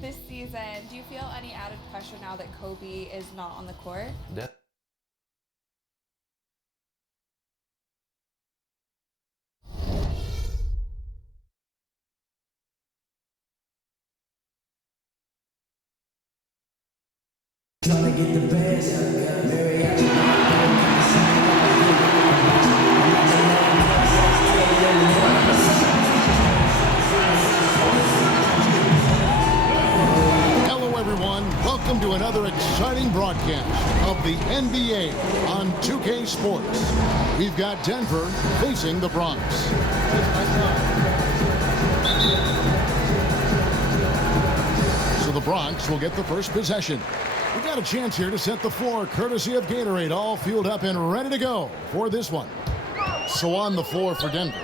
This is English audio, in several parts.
this season. Do you feel any added pressure now that Kobe is not on the court? Trying to get the best, Mary. Hello, everyone. Welcome to another exciting broadcast of the NBA on 2K Sports. We've got Denver facing the Bronx. So the Bronx will get the first possession. We've got a chance here to set the floor, courtesy of Gatorade, all fueled up and ready to go for this one. So on the floor for Denver,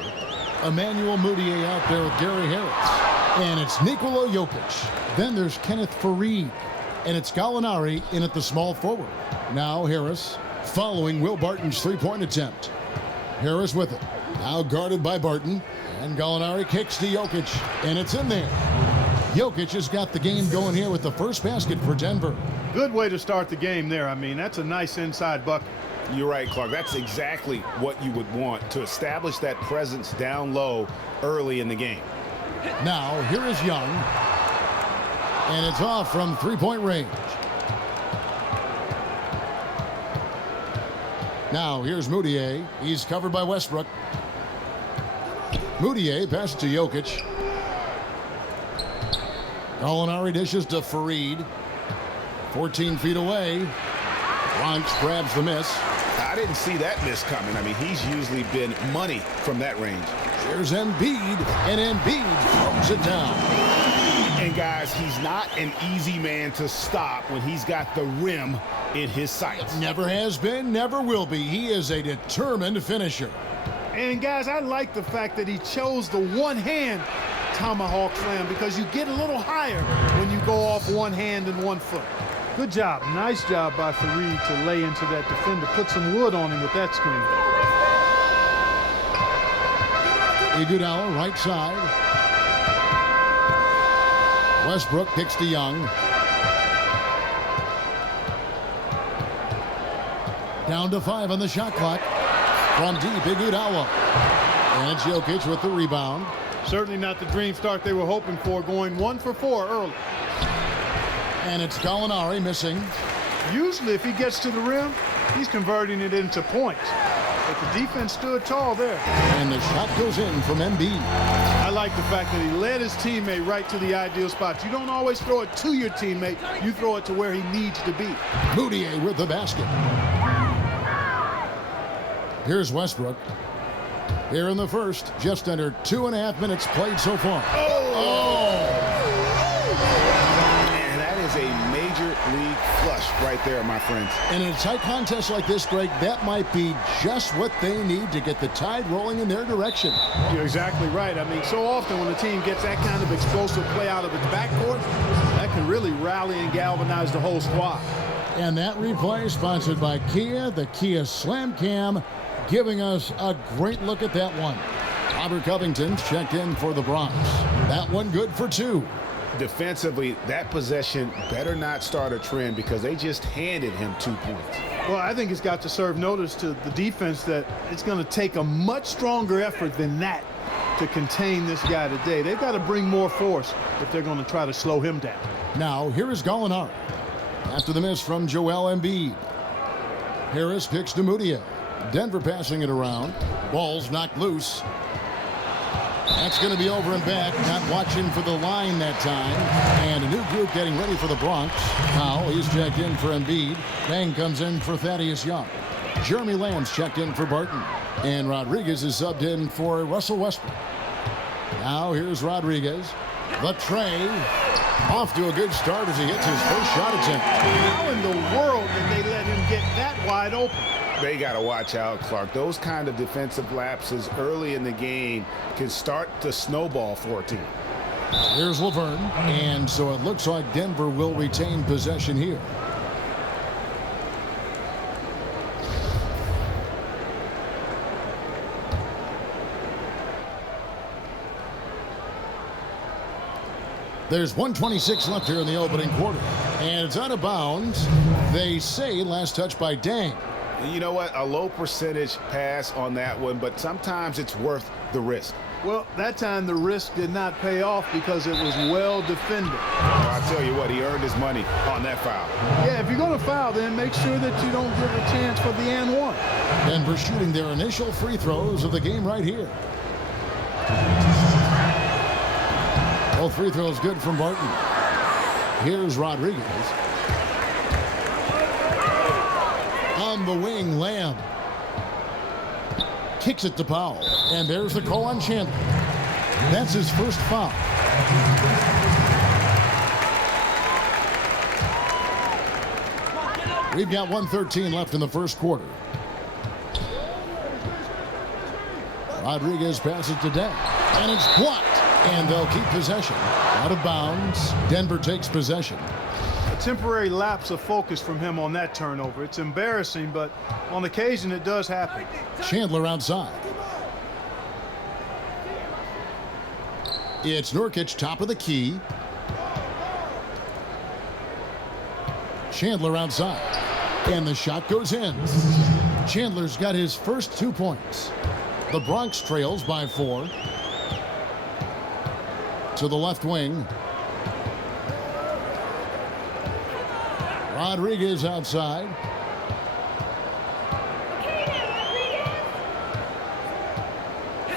Emmanuel Mudiay out there with Gary Harris. And it's Nikola Jokic. Then there's Kenneth Faried. And it's Gallinari in at the small forward. Now Harris following Will Barton's three-point attempt. Harris with it. Now guarded by Barton. And Gallinari kicks to Jokic. And it's in there. Jokic has got the game going here with the first basket for Denver. Good way to start the game there. I mean, that's a nice inside bucket. You're right, Clark. That's exactly what you would want to establish that presence down low early in the game. Now, here is Young. And it's off from three-point range. Now, here's Mudiay. He's covered by Westbrook. Mudiay passes to Jokic. Gallinari dishes to Faried. 14 feet away. Bronx grabs the miss. I didn't see that miss coming. I mean, he's usually been money from that range. Here's Embiid, and Embiid throws it down. And guys, he's not an easy man to stop when he's got the rim in his sights. Never has been, never will be. He is a determined finisher. And guys, I like the fact that he chose the one-hand tomahawk slam because you get a little higher when you go off one hand and one foot. Good job. Nice job by Faried to lay into that defender. Put some wood on him with that screen. Iguodala, right side. Westbrook kicks to Young. Down to 5 on the shot clock. From deep, Iguodala. And Jokic with the rebound. Certainly not the dream start they were hoping for, going 1 for 4 early. And it's Gallinari missing. Usually if he gets to the rim, he's converting it into points. But the defense stood tall there. And the shot goes in from Embiid. I like the fact that he led his teammate right to the ideal spot. You don't always throw it to your teammate. You throw it to where he needs to be. Mudiay with the basket. Here's Westbrook. Here in the first, just under 2.5 minutes played so far. And that is a major league flush right there, my friends. And in a tight contest like this, Greg, that might be just what they need to get the tide rolling in their direction. You're exactly right. I mean, so often when a team gets that kind of explosive play out of its backcourt, that can really rally and galvanize the whole squad. And that replay sponsored by Kia, the Kia Slam Cam, giving us a great look at that one. Robert Covington's checked in for the Bronx. That one good for 2. Defensively, that possession better not start a trend because they just handed him 2 points. Well, I think it's got to serve notice to the defense that it's going to take a much stronger effort than that to contain this guy today. They've got to bring more force if they're going to try to slow him down. Now, here is Gallinari. After the miss from Joel Embiid. Harris kicks to Mudiay. Denver passing it around. Ball's knocked loose. That's going to be over and back. Not watching for the line that time. And a new group getting ready for the Bronx. Powell, he's checked in for Embiid. Bang comes in for Thaddeus Young. Jeremy Lamb's checked in for Barton. And Rodriguez is subbed in for Russell Westbrook. Now here's Rodriguez. The tray. Off to a good start as he hits his first shot attempt. How in the world did they let him get that wide open? They got to watch out, Clark. Those kind of defensive lapses early in the game can start to snowball for a team. Here's Laverne. And so it looks like Denver will retain possession here. There's 1:26 left here in the opening quarter. And it's out of bounds. They say last touch by Dang. You know what? A low percentage pass on that one, but sometimes it's worth the risk. Well, that time the risk did not pay off because it was well defended. Well, I tell you what, he earned his money on that foul. Yeah, if you're going to foul, then make sure that you don't give a chance for the and one. Denver shooting their initial free throws of the game right here. Both free throws good from Barton. Here's Rodriguez. On the wing, Lamb. Kicks it to Powell. And there's the call on Chandler. That's his first foul. We've got 1:13 left in the first quarter. Rodriguez passes to Deng. And it's blocked. And they'll keep possession. Out of bounds. Denver takes possession. A temporary lapse of focus from him on that turnover. It's embarrassing, but on occasion it does happen. Chandler outside. It's Nurkic, top of the key. Chandler outside. And the shot goes in. Chandler's got his first 2 points. The Bronx trails by 4. To the left wing. Rodriguez outside.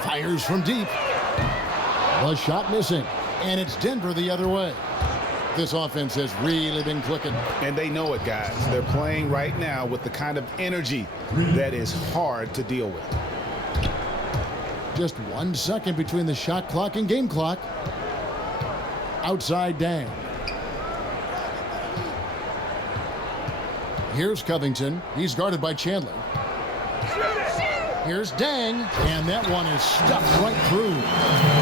Fires from deep. The shot missing. And it's Denver the other way. This offense has really been clicking. And they know it, guys. They're playing right now with the kind of energy that is hard to deal with. Just 1 second between the shot clock and game clock. Outside Dang. Here's Covington. He's guarded by Chandler. Here's Dang. And that one is stuffed right through.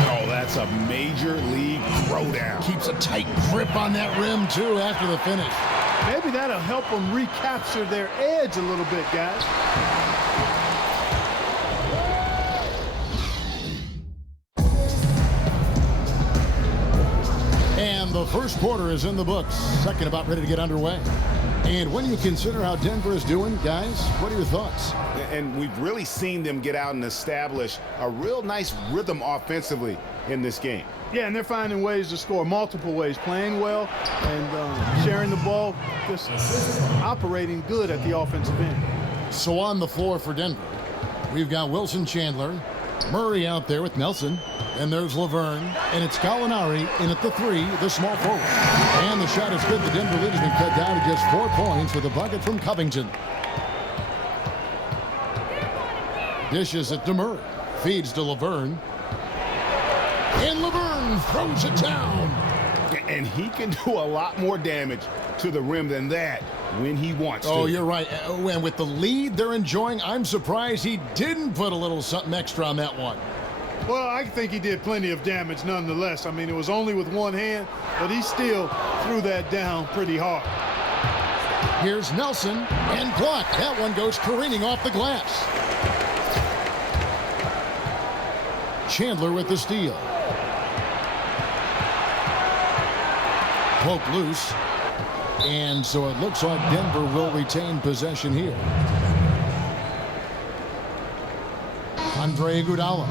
Oh, that's a major league throwdown. Keeps a tight grip on that rim, too, after the finish. Maybe that'll help them recapture their edge a little bit, guys. And the first quarter is in the books. Second about ready to get underway. And when you consider how Denver is doing, guys, what are your thoughts? And we've really seen them get out and establish a real nice rhythm offensively in this game. Yeah, and they're finding ways to score, multiple ways, playing well and sharing the ball, just operating good at the offensive end. So on the floor for Denver, we've got Wilson Chandler, Murray out there with Nelson, and there's Laverne, and it's Gallinari in at the 3, the small forward. And the shot is good. The Denver lead has been cut down to just 4 points with a bucket from Covington. Dishes it to Murray, feeds to Laverne, and Laverne throws it down. And he can do a lot more damage to the rim than that when he wants to. Oh, you're right. And with the lead they're enjoying, I'm surprised he didn't put a little something extra on that one. Well, I think he did plenty of damage nonetheless. I mean, it was only with one hand, but he still threw that down pretty hard. Here's Nelson, and blocked. That one goes careening off the glass. Chandler with the steal. Poke loose. And so it looks like Denver will retain possession here. Andre Iguodala.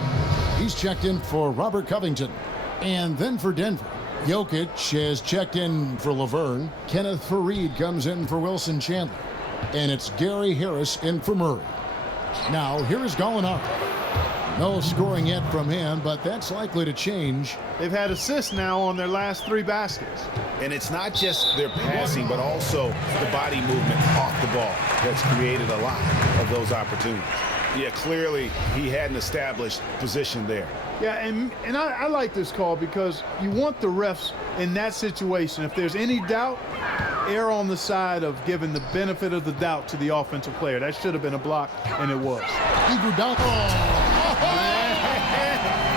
He's checked in for Robert Covington. And then for Denver, Jokic has checked in for Laverne. Kenneth Faried comes in for Wilson Chandler. And it's Gary Harris in for Murray. Now, here is Gallinari. No scoring yet from him, but that's likely to change. They've had assists now on their last 3 baskets. And it's not just their passing, but also the body movement off the ball that's created a lot of those opportunities. Yeah, clearly he had an established position there. Yeah, and I like this call because you want the refs in that situation, if there's any doubt, err on the side of giving the benefit of the doubt to the offensive player. That should have been a block, and it was. Iguodala.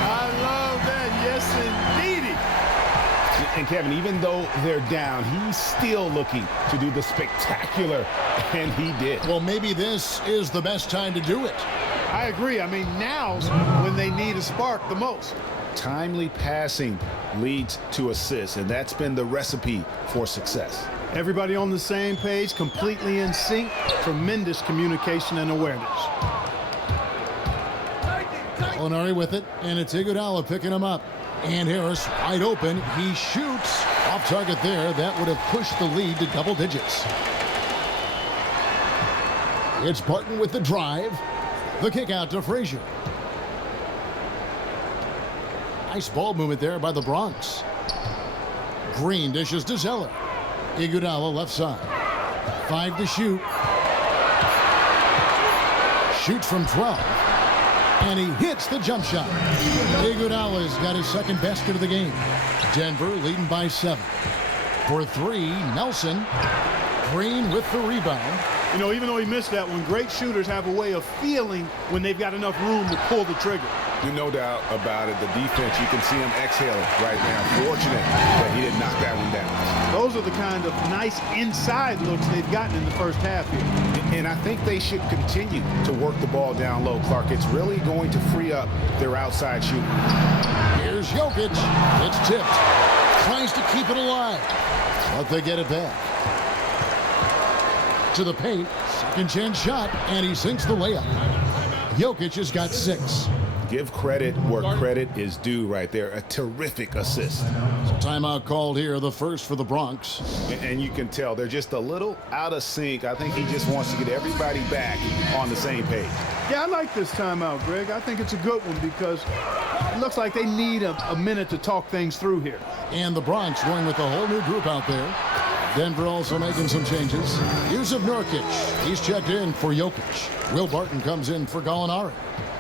I love that. Yes, indeedy. And Kevin, even though they're down, he's still looking to do the spectacular, and he did. Well, maybe this is the best time to do it. I agree. I mean, now's when they need a spark the most. timely passing leads to assists, and that's been the recipe for success. Everybody on the same page, completely in sync, tremendous communication and awareness. Molinari with it, and it's Iguodala picking him up. And Harris wide open. He shoots off target there. That would have pushed the lead to double digits. It's Barton with the drive. The kick out to Frazier. Nice ball movement there by the Bronx. Green dishes to Zeller. Iguodala left side. 5 to shoot. Shoots from 12. And he hits the jump shot. Iguodala's got his second basket of the game. Denver leading by 7. For 3, Nelson. Green with the rebound. You know, even though he missed that one, great shooters have a way of feeling when they've got enough room to pull the trigger. No doubt about it. The defense, you can see him exhaling right now. Fortunate that he didn't knock that one down. Those are the kind of nice inside looks they've gotten in the first half here. And I think they should continue to work the ball down low, Clark. It's really going to free up their outside shooting. Here's Jokic. It's tipped. Tries to keep it alive. But they get it back. To the paint. Second chance shot. And he sinks the layup. Jokic has got 6. Give credit where credit is due right there. A terrific assist. So timeout called here, the first for the Bronx. And you can tell they're just a little out of sync. I think he just wants to get everybody back on the same page. Yeah, I like this timeout, Greg. I think it's a good one because it looks like they need a minute to talk things through here. And the Bronx going with a whole new group out there. Denver also making some changes. Yusuf Nurkic, he's checked in for Jokic. Will Barton comes in for Gallinari.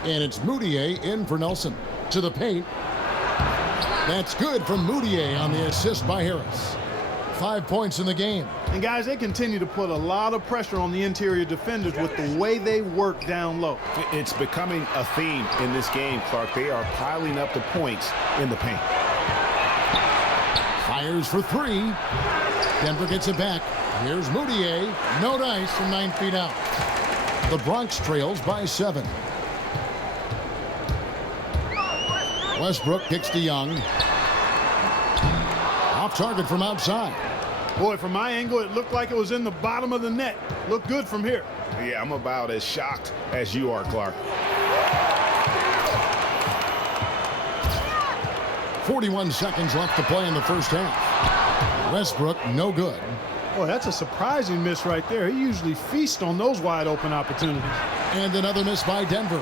And it's Moutier in for Nelson. To the paint. That's good from Moutier on the assist by Harris. 5 points in the game. And guys, they continue to put a lot of pressure on the interior defenders with the way they work down low. It's becoming a theme in this game, Clark. They are piling up the points in the paint. Fires for 3. Denver gets it back. Here's Moutier. No dice from 9 feet out. The Bronx trails by 7. Westbrook kicks to Young. Off target from outside. Boy, from my angle, it looked like it was in the bottom of the net. Looked good from here. Yeah, I'm about as shocked as you are, Clark. 41 seconds left to play in the first half. Westbrook, no good. Boy, that's a surprising miss right there. He usually feasts on those wide open opportunities. And another miss by Denver.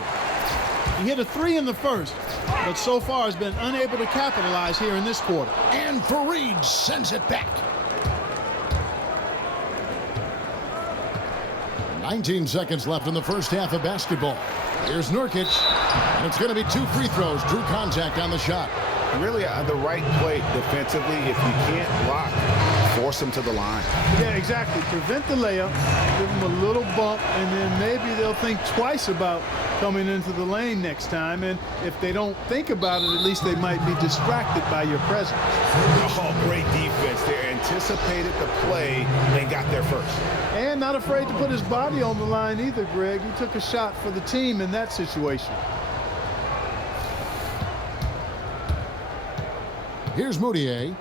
He hit a 3 in the first, but so far has been unable to capitalize here in this quarter. And Fareed sends it back. 19 seconds left in the first half of basketball. Here's Nurkic, and it's going to be 2 free throws. Drew contact on the shot. Really the right play defensively. If you can't block, force him to the line. Yeah, exactly. Prevent the layup, give them a little bump, and then maybe they'll think twice about coming into the lane next time. And if they don't think about it, at least they might be distracted by your presence. Oh, great defense there. Anticipated the play and got there first. And not afraid to put his body on the line either, Greg. He took a shot for the team in that situation. Here's Moutier.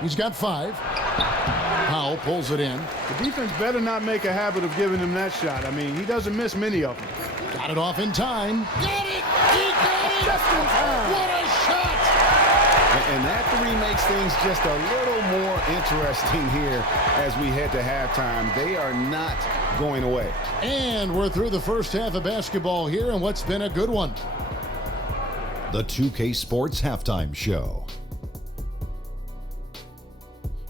He's got 5. Powell pulls it in. The defense better not make a habit of giving him that shot. I mean, he doesn't miss many of them. Got it off in time. Got it! He got it! Just in time. What a shot! And that 3 makes things just a little more interesting here as we head to halftime. They are not going away. And we're through the first half of basketball here, and what's been a good one. The 2K Sports Halftime Show.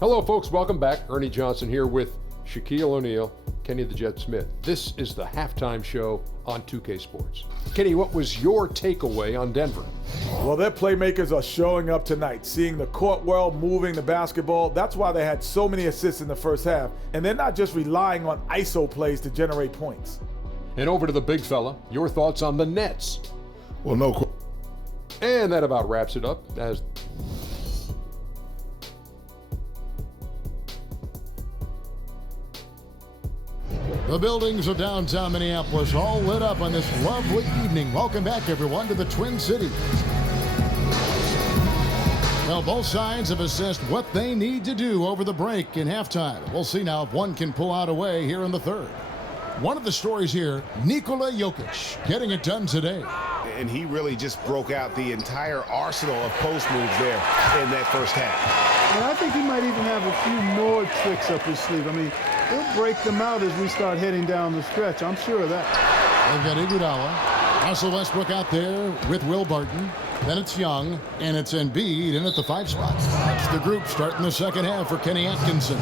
Hello, folks. Welcome back. Ernie Johnson here with Shaquille O'Neal, Kenny the Jet Smith. This is the halftime show on 2K Sports. Kenny, what was your takeaway on Denver? Well, their playmakers are showing up tonight, seeing the court well, moving the basketball. That's why they had so many assists in the first half. And they're not just relying on ISO plays to generate points. And over to the big fella, your thoughts on the Nets. Well, no. And that about wraps it up. As the buildings of downtown Minneapolis all lit up on this lovely evening. Welcome back, everyone, to the Twin Cities. Well, both sides have assessed what they need to do over the break in halftime. We'll see now if one can pull out a way here in the third. One of the stories here, Nikola Jokic getting it done today. And he really just broke out the entire arsenal of post moves there in that first half. And I think he might even have a few more tricks up his sleeve. I mean, he'll break them out as we start heading down the stretch. I'm sure of that. They've got Iguodala. Russell Westbrook out there with Will Barton. Then it's Young, and it's Embiid in at the 5 spot. That's the group starting the second half for Kenny Atkinson.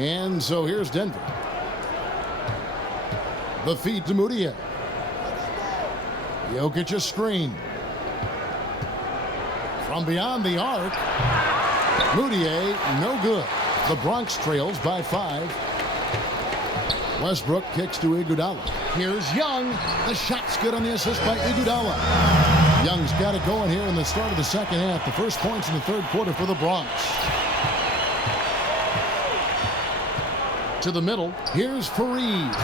And so here's Denver. The feed to Moutier. Jokic a screen. From beyond the arc. Moutier, no good. The Bronx trails by 5. Westbrook kicks to Iguodala. Here's Young. The shot's good on the assist by Iguodala. Young's got it going here in the start of the second half. The first points in the third quarter for the Bronx. To the middle. Here's Fareed.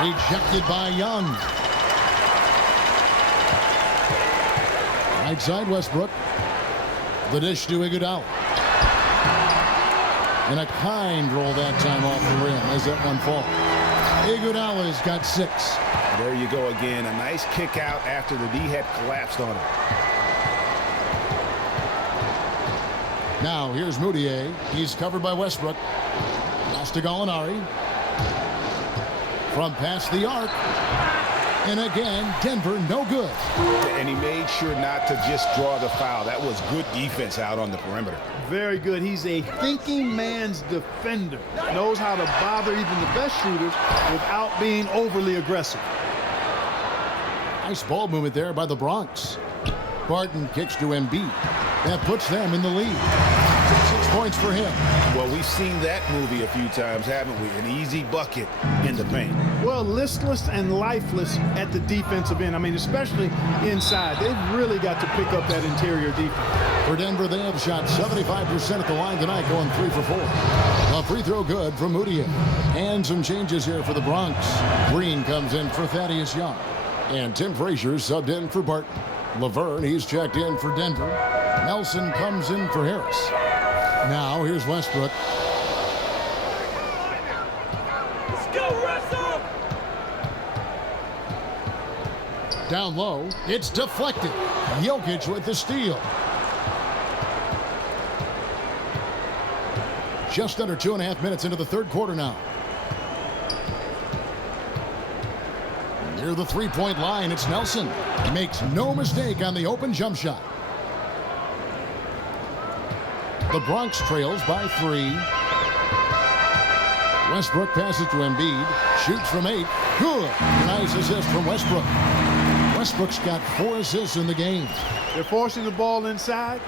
Rejected by Young. Right side Westbrook. The dish to Iguodala. And a kind roll that time off the rim as that one falls. Iguodala's got 6. There you go again. A nice kick out after the D had collapsed on him. Now here's Moutier. He's covered by Westbrook. Pass to Gallinari. From past the arc. And again, Denver no good. And he made sure not to just draw the foul. That was good defense out on the perimeter. Very good. He's a thinking man's defender. Knows how to bother even the best shooters without being overly aggressive. Nice ball movement there by the Bronx. Barton kicks to Embiid. That puts them in the lead. 6 points for him. Well, we've seen that movie a few times, haven't we? An easy bucket in the paint. Well, listless and lifeless at the defensive end. I mean, especially inside. They've really got to pick up that interior defense. For Denver, they have shot 75% at the line tonight, going 3 for 4. A free throw good from Moutier. And some changes here for the Bronx. Green comes in for Thaddeus Young. And Tim Frazier subbed in for Barton. Laverne, he's checked in for Denver. Nelson comes in for Harris. Now here's Westbrook. Let's go, Russell! Down low, it's deflected. Jokic with the steal. Just under 2.5 minutes into the third quarter now. Near the three-point line, it's Nelson. Makes no mistake on the open jump shot. The Bronx trails by 3. Westbrook passes to Embiid. Shoots from 8. Good. Nice assist from Westbrook. Westbrook's got 4 assists in the game. They're forcing the ball inside,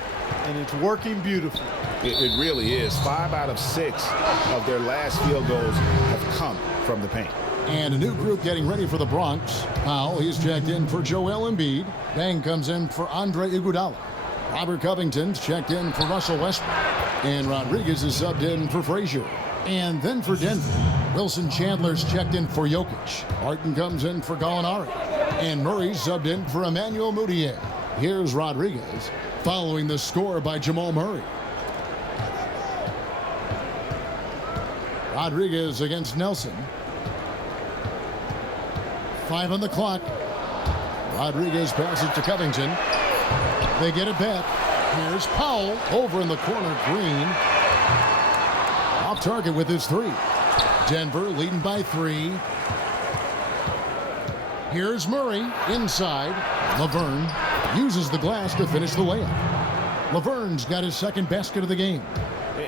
and it's working beautifully. It really is. 5 out of 6 of their last field goals have come from the paint. And a new group getting ready for the Bronx. Powell, he's checked in for Joel Embiid. Bang comes in for Andre Iguodala. Robert Covington's checked in for Russell Westbrook. And Rodriguez is subbed in for Frazier. And then for Denver, Wilson Chandler's checked in for Jokic. Barton comes in for Gallinari. And Murray's subbed in for Emmanuel Moutier. Here's Rodriguez following the score by Jamal Murray. Rodriguez against Nelson. 5 on the clock. Rodriguez passes to Covington. They get it back. Here's Powell over in the corner. Green off target with his 3. Denver leading by 3. Here's Murray inside. Laverne uses the glass to finish the layup. Laverne's got his second basket of the game.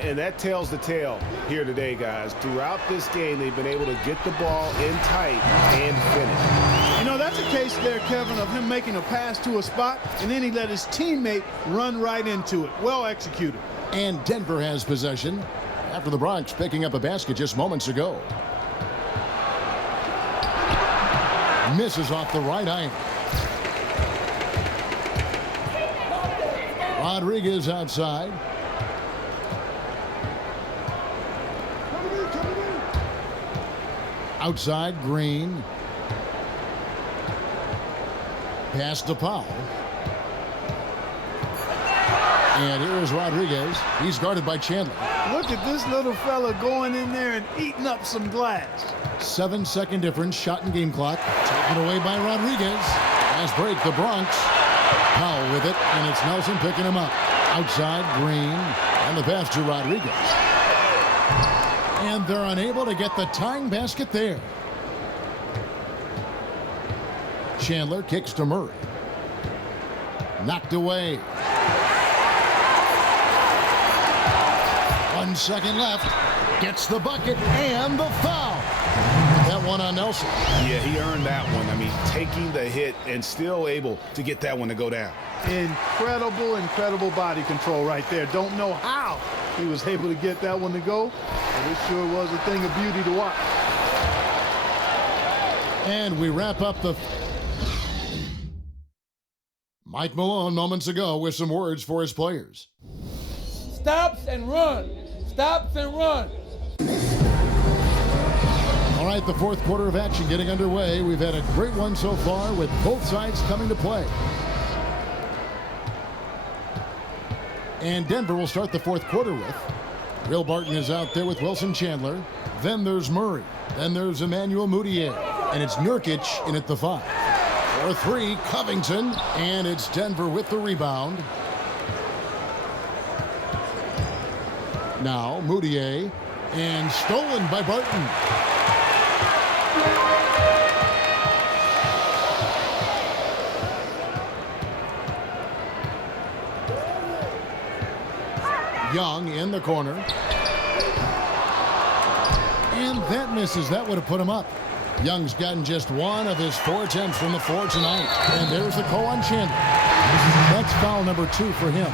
And that tells the tale here today, guys. Throughout this game, they've been able to get the ball in tight and finish. You know, that's a case there, Kevin, of him making a pass to a spot, and then he let his teammate run right into it. Well executed. And Denver has possession after the Bronx picking up a basket just moments ago. Misses off the right iron. Rodriguez outside. Outside, Green. Pass to Powell. And here is Rodriguez. He's guarded by Chandler. Look at this little fella going in there and eating up some glass. 7-second difference, shot and game clock. Taken away by Rodriguez. As break, the Bronx. Powell with it, and it's Nelson picking him up. Outside, Green. And the pass to Rodriguez. And they're unable to get the tying basket there. Chandler kicks to Murray. Knocked away. 1 second left. Gets the bucket and the foul. That one on Nelson. Yeah, he earned that one. I mean, taking the hit and still able to get that one to go down. Incredible body control right there. Don't know how he was able to get that one to go, but it sure was a thing of beauty to watch. And we wrap up the... Mike Malone moments ago with some words for his players. Stops and run. Stops and run. All right, the fourth quarter of action getting underway. We've had a great one so far with both sides coming to play. And Denver will start the fourth quarter with. Will Barton is out there with Wilson Chandler. Then there's Murray. Then there's Emmanuel Mudiay. And it's Nurkic in at the 5. For 3, Covington. And it's Denver with the rebound. Now Mudiay. And stolen by Barton. Young in the corner. And that misses. That would have put him up. Young's gotten just 1 of his 4 attempts from the floor tonight. And there's the call on Chandler. That's foul number 2 for him.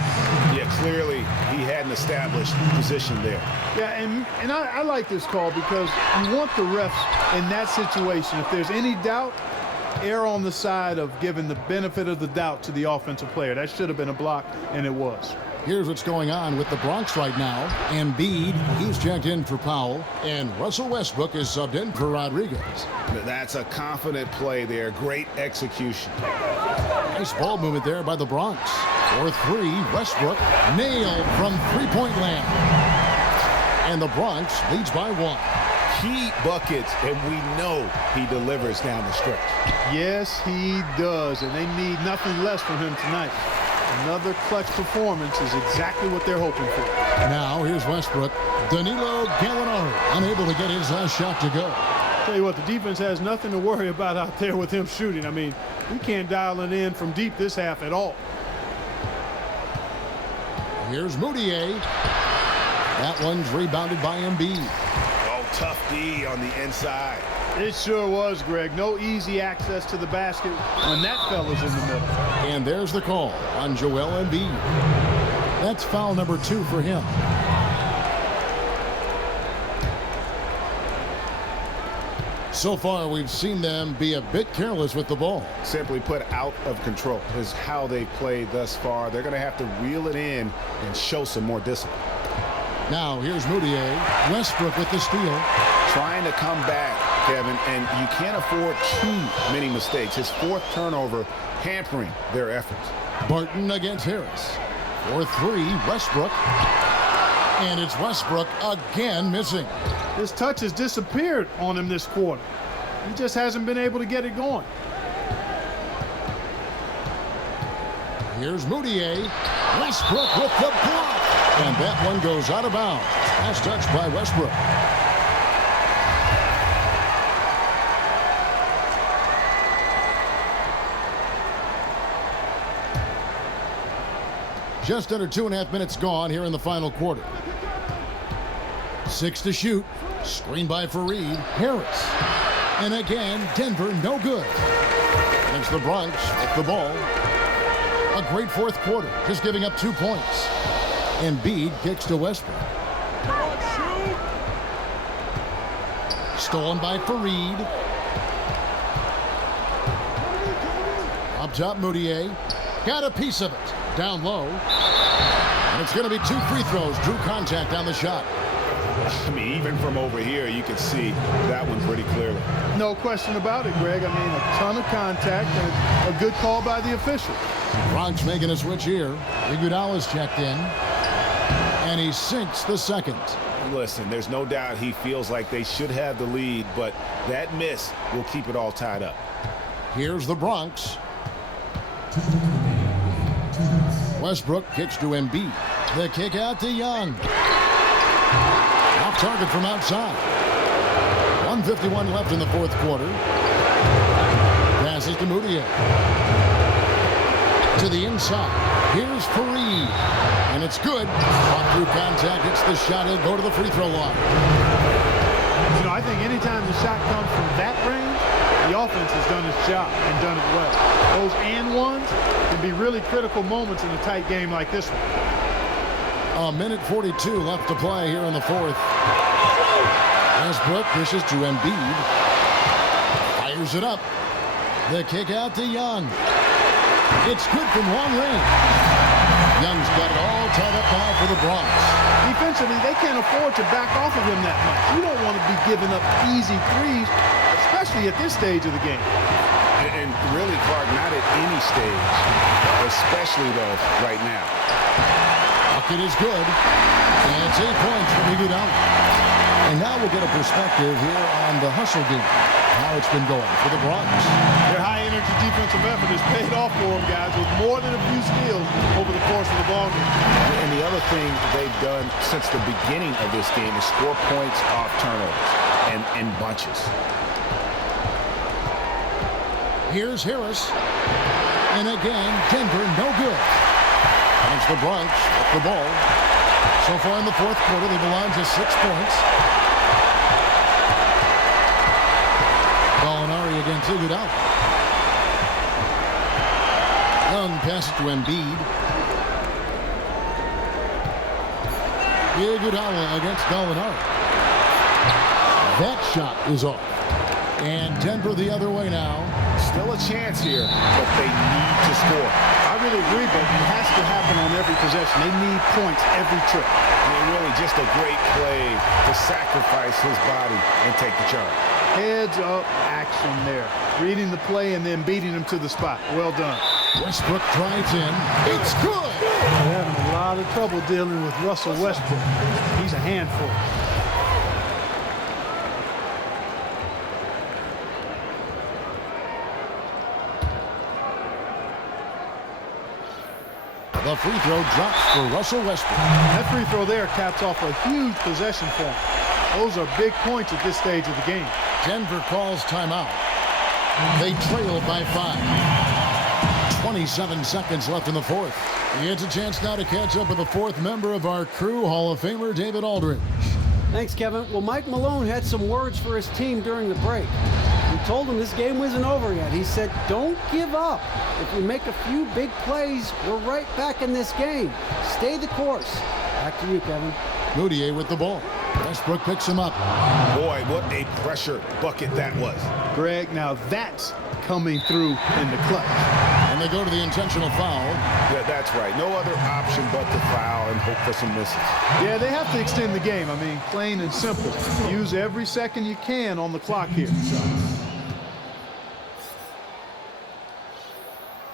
Yeah, clearly he had an established position there. Yeah, and I like this call because you want the refs in that situation. If there's any doubt, err on the side of giving the benefit of the doubt to the offensive player. That should have been a block, and it was. Here's what's going on with the Bronx right now. Embiid, he's checked in for Powell, and Russell Westbrook is subbed in for Rodriguez. That's a confident play there. Great execution. Nice ball movement there by the Bronx. For 3, Westbrook nailed from three-point land. And the Bronx leads by 1. Key buckets, and we know he delivers down the stretch. Yes, he does, and they need nothing less from him tonight. Another clutch performance is exactly what they're hoping for. Now here's Westbrook. Danilo Gallinari unable to get his last shot to go. Tell you what, the defense has nothing to worry about out there with him shooting. I mean, we can't dial it in from deep this half at all. Here's Mudiay. That one's rebounded by Embiid. Oh, tough D on the inside. It sure was, Greg. No easy access to the basket when that fella's in the middle. And there's the call on Joel Embiid. That's foul number 2 for him. So far, we've seen them be a bit careless with the ball. Simply put, out of control is how they played thus far. They're going to have to reel it in and show some more discipline. Now here's Mudiay. Westbrook with the steal. Trying to come back, Kevin, and you can't afford too many mistakes. His 4th turnover hampering their efforts. Barton against Harris. For 3, Westbrook. And it's Westbrook again missing. His touch has disappeared on him this quarter. He just hasn't been able to get it going. Here's Mudiay. Westbrook with the block. And that one goes out of bounds. Last touch by Westbrook. Just under 2.5 minutes gone here in the final quarter. 6 to shoot. Screen by Fareed. Harris. And again, Denver no good. And it's the Bronx with the ball. A great fourth quarter, just giving up 2 points. Embiid kicks to Westbrook. Stolen by Fareed. Up top, Mudiay. Got a piece of it. Down low. And it's going to be 2 free throws. Drew contact on the shot. I mean, even from over here, you can see that one pretty clearly. No question about it, Greg. I mean, a ton of contact and a good call by the official. Bronx making a switch here. Iguodala's checked in, and he sinks the second. Listen, there's no doubt he feels like they should have the lead, but that miss will keep it all tied up. Here's the Bronx. Westbrook kicks to Embiid. The kick out to Young. Off target from outside. 1:51 left in the fourth quarter. Passes to Moutier. To the inside. Here's Fareed. And it's good. Fought through contact. Hits the shot. He'll go to the free throw line. You know, I think anytime the shot comes from that range, the offense has done its job and done it well. Those and ones can be really critical moments in a tight game like this one. A minute 42 left to play here in the fourth. Westbrook dishes to Embiid. Fires it up. The kick out to Young. It's good from long range. Young's got it all tied up now for the Bronx. Defensively, they can't afford to back off of him that much. You don't want to be giving up easy threes, especially at this stage of the game. And really, Clark, not at any stage, especially, though, right now. Bucket is good. And it's 8 points from Iguodala. And now we'll get a perspective here on the hustle game, how it's been going for the Bronx. Their high-energy defensive effort has paid off for them, guys, with more than a few steals over the course of the ballgame. And the other thing they've done since the beginning of this game is score points off turnovers and in bunches. Here's Harris. And again, Denver no good. And it's the Bronx with the ball. So far in the fourth quarter, they've allowed just 6 points. Gallinari against Iguodala. Young passes to Embiid. Iguodala against Gallinari. That shot is off. And Denver the other way now. Still a chance here, but they need to score. I really agree, but it has to happen on every possession. They need points every trip. And really just a great play to sacrifice his body and take the charge. Heads up action there. Reading the play and then beating him to the spot. Well done. Westbrook drives in. It's good. They're having a lot of trouble dealing with Russell Westbrook. He's a handful. The free throw drops for Russell Westbrook. That free throw there caps off a huge possession for him. Those are big points at this stage of the game. Denver calls timeout. They trail by 5. 27 seconds left in the fourth. It's a chance now to catch up with the fourth member of our crew, Hall of Famer David Aldridge. Thanks, Kevin. Well, Mike Malone had some words for his team during the break. He told them this game wasn't over yet. He said, don't give up. If we make a few big plays, we're right back in this game. Stay the course. Back to you, Kevin. Moutier with the ball. Westbrook picks him up. Boy, what a pressure bucket that was. Greg, now that's coming through in the clutch. And they go to the intentional foul. Yeah, that's right. No other option but to foul and hope for some misses. Yeah, they have to extend the game. I mean, plain and simple. Use every second you can on the clock here.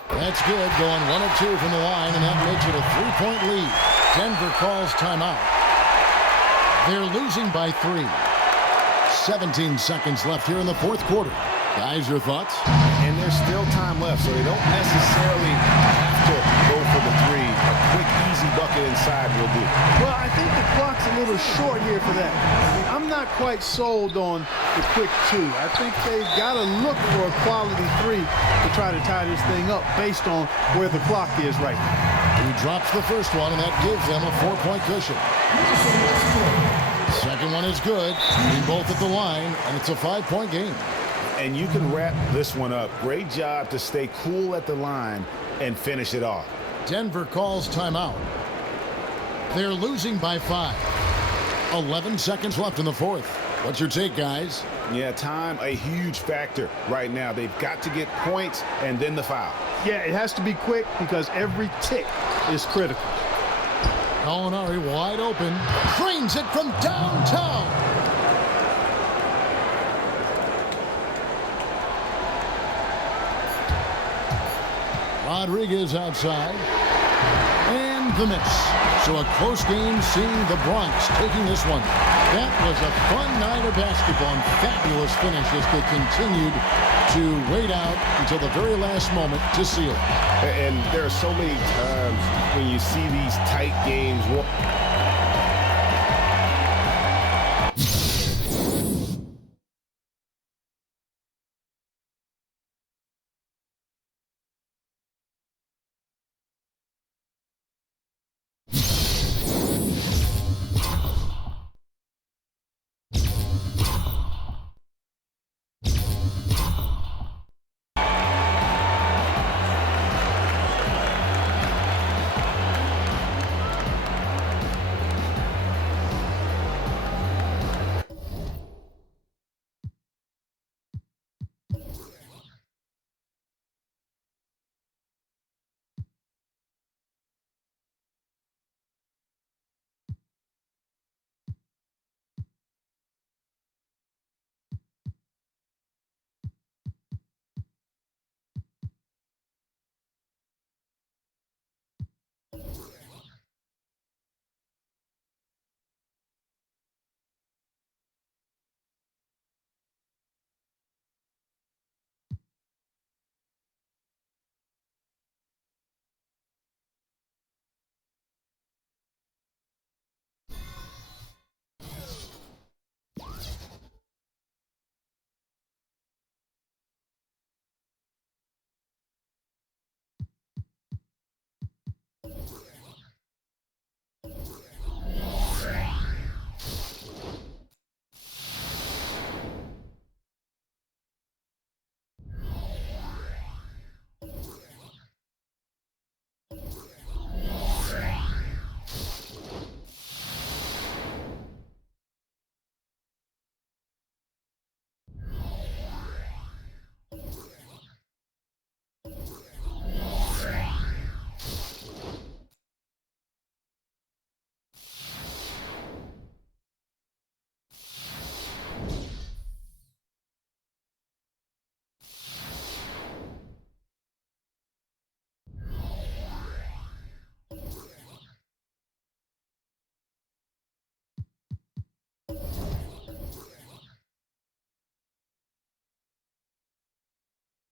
That's good, going 1 of 2 from the line, and that makes it a 3-point lead. Denver calls timeout. They're losing by 3. 17 seconds left here in the fourth quarter. Guys, your thoughts? And there's still time left, so they don't necessarily have to go for the 3. A quick, easy bucket inside will do. Well, I think the clock's a little short here for that. I mean, I'm not quite sold on the quick 2. I think they've got to look for a quality 3 to try to tie this thing up based on where the clock is right now. He drops the first one, and that gives them a 4-point cushion. Second one is good. Being both at the line, and it's a 5-point game. And you can wrap this one up. Great job to stay cool at the line and finish it off. Denver calls timeout. They're losing by 5. 11 seconds left in the fourth. What's your take, guys? Yeah, time, a huge factor right now. They've got to get points and then the foul. Yeah, it has to be quick because every tick is critical. Gallinari wide open. Drains it from downtown. Rodriguez outside. And the miss. So a close game seeing the Bronx taking this one. That was a fun night of basketball and fabulous finish as they continued to wait out until the very last moment to seal it. And there are so many times when you see these tight games,